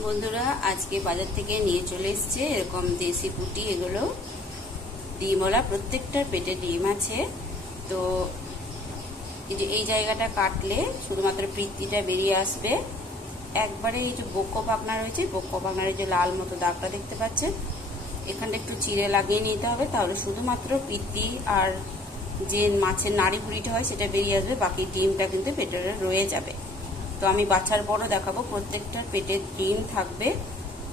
বন্ধুরা, আজকে বাজার থেকে নিয়ে চলে এসছে এরকম দেশি পুটি, এগুলো ডিমওয়ালা প্রত্যেকটার পেটে ডিম আছে। তো এই যে এই জায়গাটা কাটলে শুধুমাত্র বৃত্তিটা বেরিয়ে আসবে। একবারে এই যে বক্ষ পাকনা রয়েছে বক্ষ পাকনার যে লাল মতো দাগটা দেখতে পাচ্ছেন। এখানটা একটু চিড়ে লাগিয়ে নিতে হবে, তাহলে শুধুমাত্র পিত্তি আর যে মাছের নাড়ি ভুড়িটা হয় সেটা বেরিয়ে আসবে, বাকি ডিমটা কিন্তু পেটে রয়ে যাবে। তো আমি বাচ্চার বড় দেখাবো। প্রত্যেকটার পেটে ডিম থাকবে।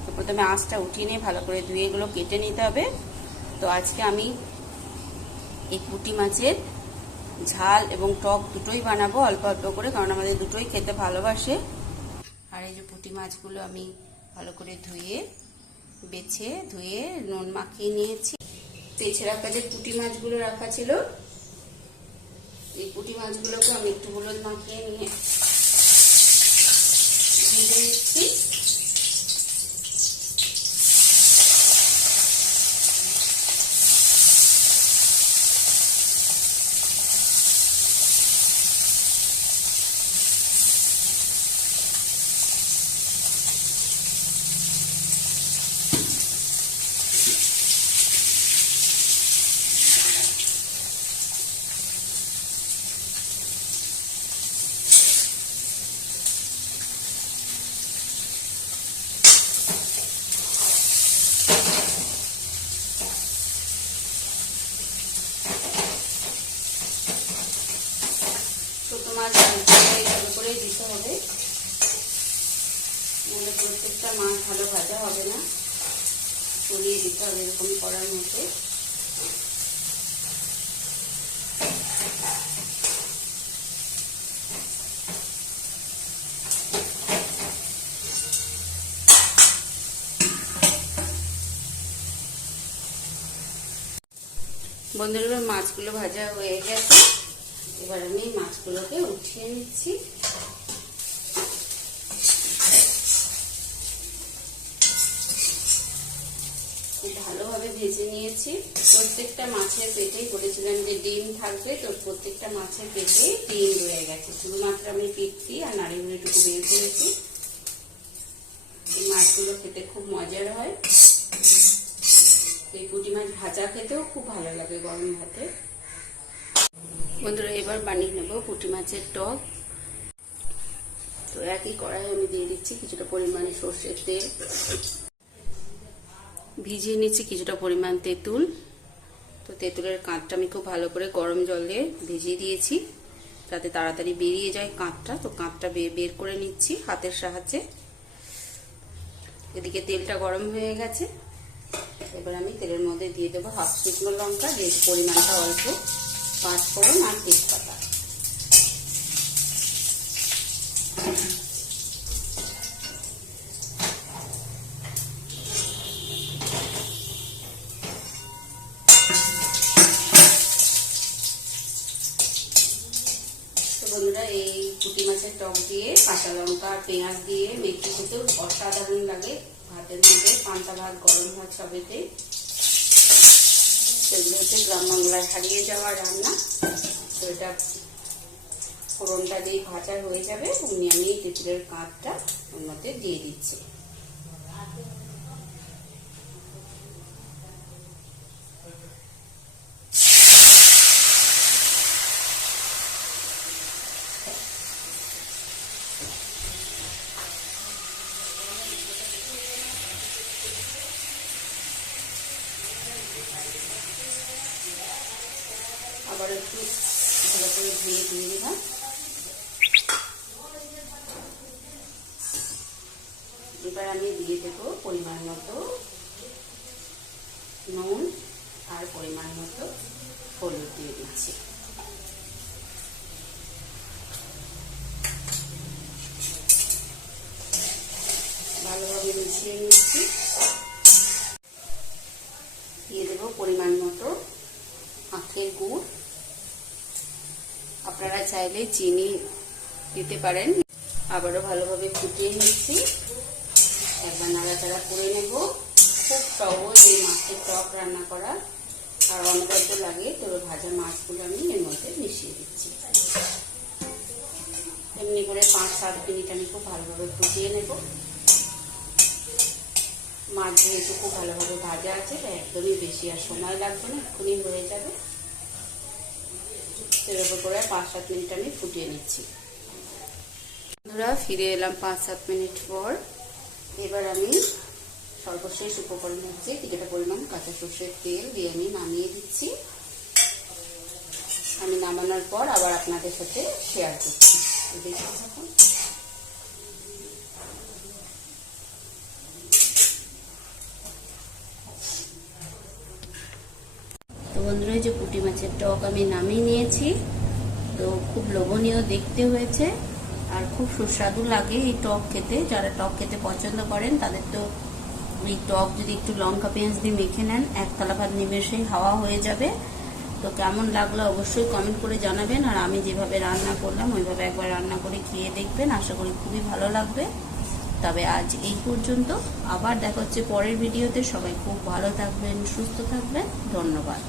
তো প্রথমে আঁচটা উঠিয়ে নিয়ে ভালো করে ধুয়ে এগুলো কেটে নিতে হবে। তো আজকে আমি এই পুঁটি মাছের ঝাল এবং টক দুটোই বানাবো অল্প অল্প করে, কারণ আমাদের দুটোই খেতে ভালোবাসে। আর এই যে পুঁটি মাছগুলো আমি ভালো করে ধুয়ে, বেছে, ধুয়ে নুন মাখিয়ে নিয়েছি। পেছে রাখা যে পুঁটি মাছগুলো রাখা ছিল। এই পুঁটি মাছগুলোকে আমি একটু হলুদ মাখিয়ে নিয়ে ভেজে নিচ্ছি ছোট মাছ ভালো করে দিতে হবে নাহলে প্রত্যেকটা মাছ ভালো ভাজা হবে না। সরিয়ে দিতে হবে এরকম করার মতো। বন্ধুরা মাছগুলো ভাজা হয়ে গেছে। এবার আমি মাছগুলোকে উঠিয়ে নিচ্ছি খুব ভালোভাবে ভেজে নিয়েছি। প্রত্যেকটা মাছের পেটেই বলেছিলাম যে ডিম থাকবে, তো প্রত্যেকটা মাছের পেটে ডিম রয়ে গেছে। শুধুমাত্র আমি পিঠটি আর নাড়িগুড়িটুকু বের করেছি। এই মাছগুলো খেতে খুব মজার হয়। এই পুঁটি মাছ ভাজা খেতেও খুব ভালো লাগে গরম ভাতে। বন্ধুরা, এবার বানিয়ে নেব পুঁটি মাছের টক। তো একই কড়াই আমি দিয়ে দিচ্ছি কিছুটা পরিমাণে সর্ষের তেল। ভিজিয়ে নিচ্ছি কিছুটা পরিমাণ তেঁতুল। তো তেঁতুলের কাঁচটা আমি খুব ভালো করে গরম জলে ভিজিয়ে দিয়েছি, যাতে তাড়াতাড়ি বেরিয়ে যায় কাঁচটা তো কাঁচটা বের করে নিচ্ছি হাতের সাহায্যে। এদিকে তেলটা গরম হয়ে গেছে। এবার আমি তেলের মধ্যে দিয়ে দেবো হাফ শুকনো লঙ্কা দিয়ে পরিমাণটা অল্প। পাঁচ ফোড়ন আর তেজপাতা। পুঁটি মাছের টক দিয়ে, কাঁচা লঙ্কা, পেঁয়াজ দিয়ে মেথি খেতেও অসাধারণ লাগে। ভাতের মধ্যে পান্তা ভাত, গরম ভাত সবেতে। সেগুলো হচ্ছে গ্রাম বাংলায় হারিয়ে যাওয়া রান্না। তো এটা ফোড়নটা দিয়ে ভাজা হয়ে যাবে। অমনি আমি তেঁতুলের কাঁচটা ওর দিয়ে দিচ্ছি আবার একটু ভালো করে ধুয়ে দিয়ে দিলাম এবার আমি দিয়ে দেবো পরিমাণ মতো নুন আর পরিমাণ মতো হলুদ দিয়ে দিচ্ছি। ভালোভাবে মিশিয়ে নিচ্ছি। দিয়ে দেবো পরিমাণ মতো আখের গুড়। আপনারা চাইলে চিনি দিতে পারেন। আবারও ভালোভাবে ফুটিয়ে নিচ্ছি। একবার নাড়াচাড়া করে নেব। খুব সহজ এই মাছের টক রান্না করা। আর অল্প লাগে, তবে ভাজা মাছগুলো আমি এর মধ্যে মিশিয়ে দিচ্ছি। এমনি করে পাঁচ, সাত মিনিট আমি খুব ভালোভাবে ফুটিয়ে নেব। মাছ যেহেতু খুব ভালোভাবে ভাজা আছে একদমই বেশি আর সময় লাগবে না, এক্ষুনি হয়ে যাবে। এরকম করে পাঁচ সাত মিনিট আমি ফুটিয়ে নিচ্ছি। বন্ধুরা, ফিরে এলাম পাঁচ সাত মিনিট পর। এবার আমি সর্বশেষ উপকরণ হচ্ছে কিছুটা পরিমাণ কাঁচা সর্ষের তেল দিয়ে আমি নামিয়ে দিচ্ছি। আমি নামানোর পর আবার আপনাদের সাথে শেয়ার করছি। দেখতে বন্ধুরা, এই যে পুঁটি মাছের টক আমি নামিয়ে নিয়েছি। তো খুব লোভনীয় দেখতে হয়েছে আর খুব সুস্বাদু লাগে এই টক খেতে। যারা টক খেতে পছন্দ করেন, তাদের তো এই টক যদি একটু লঙ্কা পেঁয়াজ দিয়ে মেখে নেন, এক ভাত নিমেষেই হাওয়া হয়ে যাবে। তো কেমন লাগল অবশ্যই কমেন্ট করে জানাবেন। আর আমি যেভাবে রান্না করলাম, ওইভাবে একবার রান্না করে খেয়ে দেখবেন। আশা করি খুবই ভালো লাগবে। তবে আজ এই পর্যন্ত। আবার দেখা হচ্ছে পরের ভিডিওতে। সবাই খুব ভালো থাকবেন, সুস্থ থাকবেন। ধন্যবাদ।